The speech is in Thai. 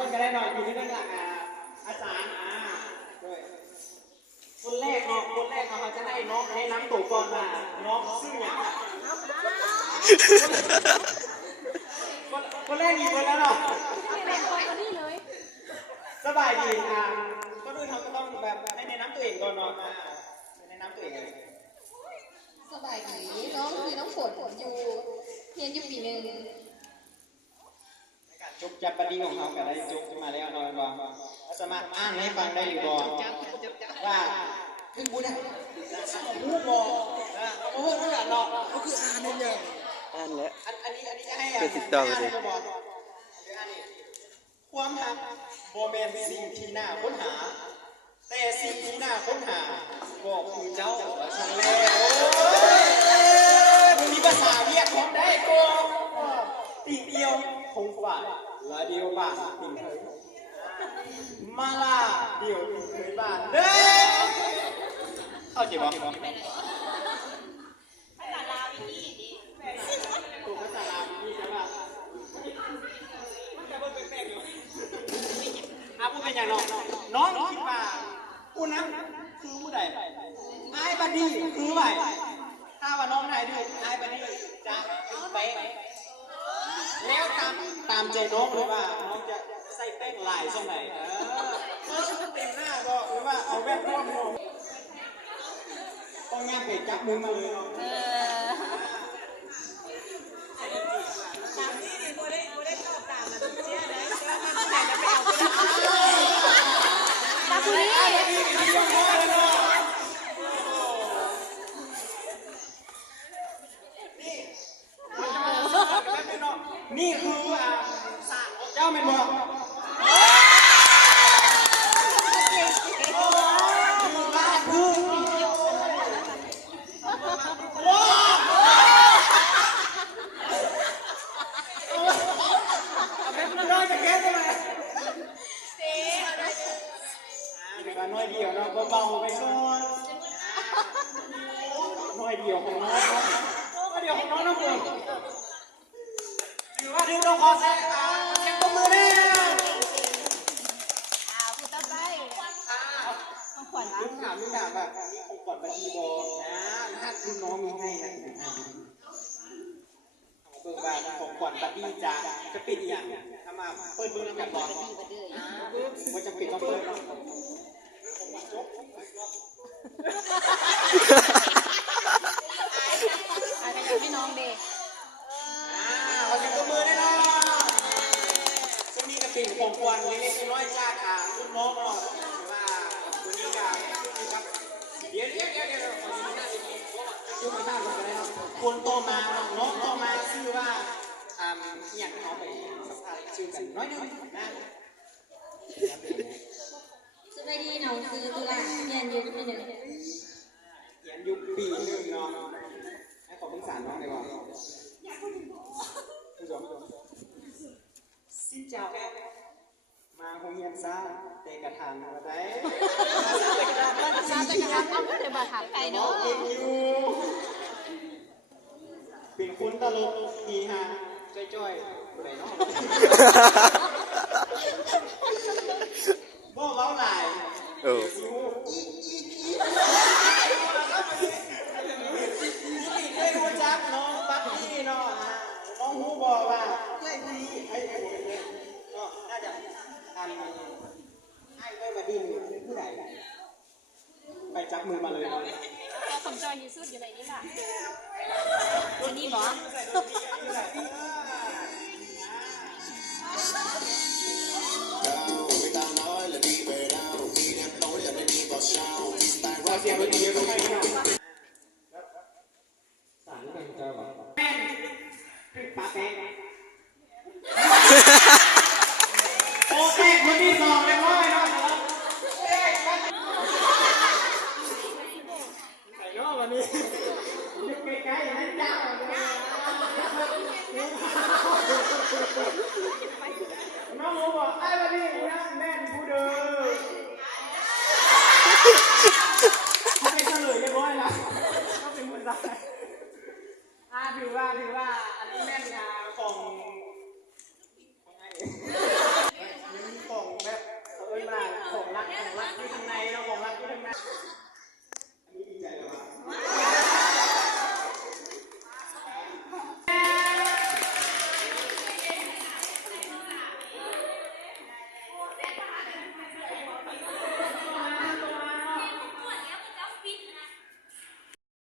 ต้นก็ได้หน่อยอยู่ที่นั่นแหละอาจารย์คนแรกเนาะเขาจะได้น้องให้น้ำตัวก่อนมาน้องซึ่งอย่างคนแรกดีคนแล้วเนาะสบายดีก็ด้วยเขาก็ต้องแบบให้แนะนำตัวเองก่อนเนาะแนะนำตัวเองเลยสบายดีน้องคือน้องฝนอยู่เรียนอยู่ปีหนึ่งจุกจับปฏิของเขาก็ได้จุกมาแล้วนอนบอกสามารถอ้างให้ฟังได้อยู่บอกว่าขึ้นบุญนะผู้บอกโอ้โหนั่นแหละเนาะก็คืออ่านนั่นเองอ่านแล้วอันนี้จะให้เป็นติดต่อเลยความหักโมเมนต์สิ่งที่น่าค้นหาแต่สิ่งที่น่าค้นหาบอกคือเจ้าฉันแล้วมีภาษาเรียกของได้ตัวติ่งเดียวคงฝ่ายละเดียวบ้านติ่งเคยมาลาเดียวติ่งเคยบ้านเด้เข้าใจบ่ภาษาลาวอีกนี่ถูกภาษาลาวอีกใช่ป่ะมันจะเป็นแปลกๆอยู่พูดเป็นอย่างน้องคิดว่าผู้นั้นคือผู้ใดไอ้บัดดี้คือไหวถ้าว่าน้องไหนดื้อไอ้บัดดี้จะไปแล้วตามใจน้องเลยว่าน้องจะใส่แป้งลายช่องไหนเต็มหน้าก็หรือว่าเอาแว่นร่วมน้องต้องงานเปจับมือมาเลยนี่คือสารเจ้าเป็นบ่น้อยเดียวเนาะเบาๆไปก่อนน้อยเดียวของน้องน้องเมืองถือว่าต้องขอแซงเช็คมือแน่พูดต่อไปของขวัญลูกถามแบบนี่ของขวัญบัญชีบอนะถ้าคุณน้องมีให้นะเบิกบานของขวัญบัญชีจะปิดอย่างทำมาเปิดเบื้องจากบอลว่าจะปิดต้องเปิดอะไรอยากให้น้องเด็กเราจะมือได้เนาะช่วงนี้ก็ปิดของขวัญเล็กๆน้อยๆจากรุ่นน้องเนาะว่าวันนี้ก็เดี๋ยวยุ่งไม่ได้เลยนะคนโตมาน้องโตมาชื่อว่าอย่างเขาไปสัมภาษณ์ชื่อกันน้อยนึงนะสบายดีน้องคือตุลาเรียนอยู่ปีหนึ่งเรียนอยู่ปีหนึ่งเนาะให้ขอปรึกษาน้องได้ว่าสิ้นเจ้ามาโรงเรียนซะเตะกระถางมาได้ซาตะกะเอาแต่บ่ถามใครเนาะเป็นคนตลกดีฮะจ้อยๆไปเนาะบ่เว้าหลายไม่รู้จักน้องปักกี้เนาะน้องฮู้บอกว่าไม่ดีไอ้ก็น่าจะให้ได้มาดีผู้ใดไปจับมือมาเลยสมจอยยูซุดอยู่ไหนนี่ล่ะอันนี้หรอเสียงดนตรีก็ไม่ได้สารเป็นเจ้าแบบปาแป้งโอเคคนที่สองเลยพ่อเนาะใส่เนาะวันนี้อยู่ใกล้ๆนั่นเจ้าน้องหมูบอกไอ้วันนี้นะ